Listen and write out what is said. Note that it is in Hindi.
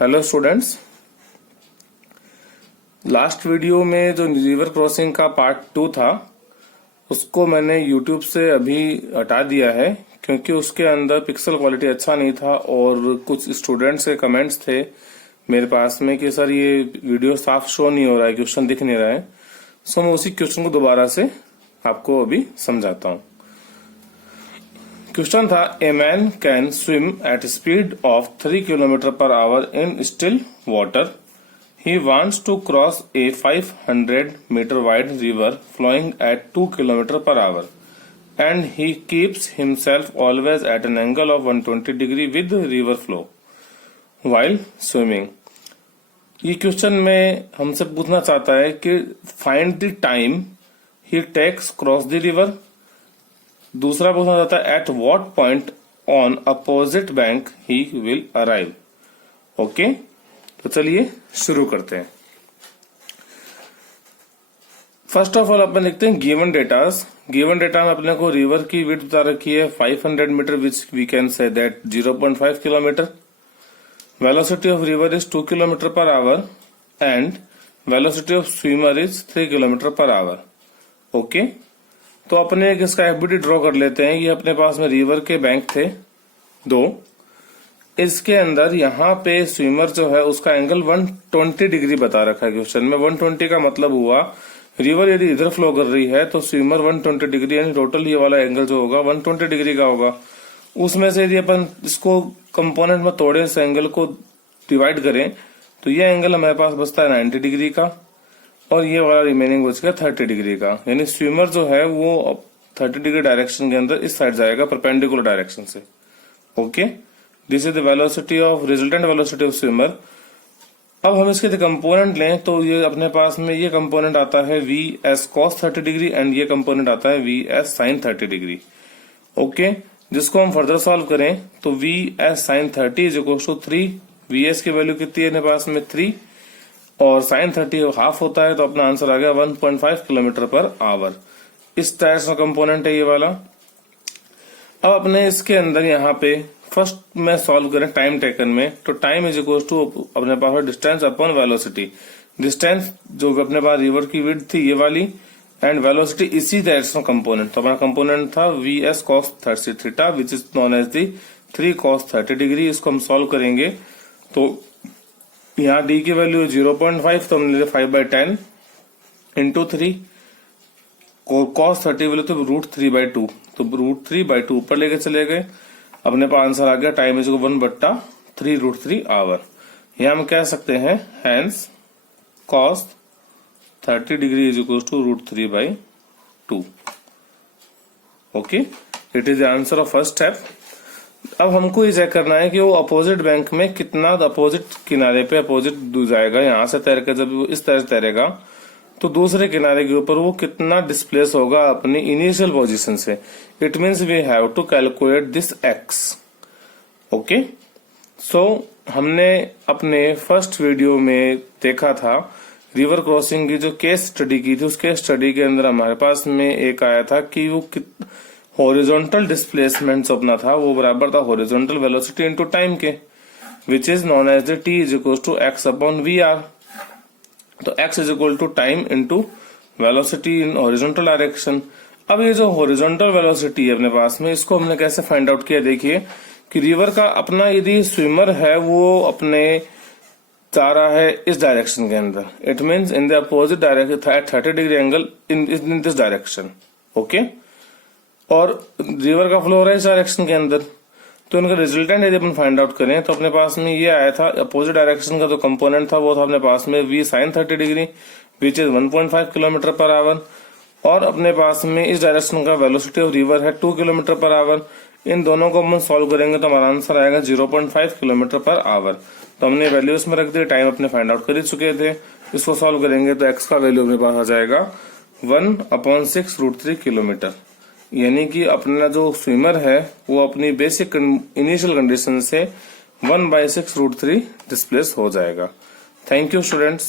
हेलो स्टूडेंट्स, लास्ट वीडियो में जो रिवर क्रॉसिंग का पार्ट 2 था उसको मैंने यूट्यूब से अभी हटा दिया है क्योंकि उसके अंदर पिक्सल क्वालिटी अच्छा नहीं था और कुछ स्टूडेंट्स के कमेंट्स थे मेरे पास में कि सर ये वीडियो साफ शो नहीं हो रहा है, क्वेश्चन दिख नहीं रहा है। सो मैं उसी क्वेश्चन को दोबारा से आपको अभी समझाता हूँ। क्वेश्चन था, a man can swim at speed of 3 kilometre per hour in still water. He wants to cross a 500 meter wide river flowing at 2 km per hour and he keeps himself always at an angle of 120 degree with river flow while swimming। ये क्वेश्चन में हमसे पूछना चाहता है कि find the time he takes cross the river. दूसरा पूछना चाहता है at what point on opposite bank he will arrive. Okay, तो चलिए शुरू करते हैं। फर्स्ट ऑफ ऑल अपन लिखते हैं गिवन डेटास। गिवन डेटा में अपने को रिवर की विड्थ बता रखी है 500 metre which we can say that 0.5 kilometre. Velocity of river is 2 kilometre per hour and velocity of swimmer is 3 kilometre per hour. Okay, तो अपने इसका एफबीडी ड्रॉ कर लेते हैं। ये अपने पास में रिवर के बैंक थे दो। इसके अंदर यहाँ पे स्विमर जो है उसका एंगल 120 डिग्री बता रखा है क्वेश्चन में। 120 का मतलब हुआ रिवर यदि इधर फ्लो कर रही है तो स्विमर 120 डिग्री यानी टोटल ये वाला एंगल जो होगा 120 डिग्री का होगा। उसमें से यदि अपन इसको कंपोनेंट में तोड़े, इस एंगल को डिवाइड करें तो ये एंगल हमारे पास बचता है 90 डिग्री का और ये वाला रिमेनिंग बच गया 30 डिग्री का। यानी स्विमर जो है वो 30 डिग्री डायरेक्शन के अंदर इस साइड जाएगा परपेंडिकुलर डायरेक्शन से। Okay, this is the velocity of resultant velocity of swimmer. अब हम इसके कंपोनेंट लें तो ये अपने पास में ये कंपोनेंट आता है v s cos 30 degree and ये कंपोनेंट आता है v s sine 30 degree. Okay, जिसको हम फर्दर सॉल्व करें तो v s sine 30 is equal to 3। V s की वैल्यू कितनी है अपने पास में 3 और साइन 30 हाफ होता है तो अपना आंसर आ गया 1.5 किलोमीटर पर आवर। इस टाइप का कंपोनेंट है ये वाला। अब अपने इसके अंदर यहाँ पे फर्स्ट में सॉल्व करें टाइम टेकन में तो टाइम इज इक्वल टू अपने पास डिस्टेंस अपॉन वेलोसिटी। डिस्टेंस जो अपने पास रिवर की विड्थ थी ये वाली एंड वेलोसिटी इसी डायरेक्शन कंपोनेंट। तो अपना कंपोनेंट था v s cos 30 theta which is known as the 3 cos 30 degree. इसको हम सॉल्व करेंगे तो यहाँ डी की वैल्यू 0.5 तो हमने 5/10 इंटू 3 कॉस 30 वैल्यू तो √3/2 तो √3/2 ऊपर लेके चले गए। अपने पास आंसर आ गया टाइम इज 1/3 √3 आवर। यह हम कह सकते हैं hence cos 30 degree is equal to √3/2। Okay, it is the answer of first step. अब हमको ये चेक करना है कि वो अपोजिट बैंक में कितना अपोजिट किनारे पे अपोजिट जाएगा। यहां से तैर कर जब वो इस तरह से तैरेगा तो दूसरे किनारे के ऊपर वो कितना डिस्प्लेस होगा अपनी इनिशियल पोजीशन से। It means we have to calculate this x. Okay, so हमने अपने फर्स्ट वीडियो में देखा था रिवर क्रॉसिंग की जो केस स्टडी की थी। उस केस स्टडी के अंदर हमारे पास में एक आया था कि वो हॉरिजॉन्टल डिस्प्लेसमेंट अपना था वो बराबर था हॉरिजॉन्टल वेलोसिटी इनटू टाइम के which is known as the t is equal to x upon v r. तो x is equal to time into velocity in horizontal direction. अब ये जो हॉरिजॉन्टल वेलोसिटी है अपने पास में इसको हमने कैसे फाइंड आउट किया। देखिए कि रिवर का अपना यदि स्विमर है वो अपने जा रहा है इस डायरेक्शन के अंदर, it means in the opposite direction at 30 degree angle in this direction. Okay, और रिवर का फ्लो हो रहा है इस डायरेक्शन के अंदर तो इनका रिजल्टेंट यदि अपन फाइंड आउट करें तो अपने पास में ये आया था अपोजिट डायरेक्शन का जो कंपोनेंट था वो था अपने पास में v sine 30 degree which is 1.5 kilometre per hour और अपने पास में इस डायरेक्शन का वेलोसिटी ऑफ रिवर है 2 किलोमीटर पर आवर। इन दोनों को हम सॉल्व करेंगे तो हमारा आंसर आएगा 0.5 किलोमीटर पर आवर। तो हमने वैल्यूज में रख दिए, टाइम अपने फाइंड आउट कर ही चुके थे। इसको सॉल्व करेंगे तो एक्स का वैल्यू अपने पास आ जाएगा 1/6 √3 किलोमीटर। यानी कि अपना जो स्विमर है वो अपनी बेसिक इनिशियल कंडीशन से 1/6 √3 डिस्प्लेस हो जाएगा। Thank you students.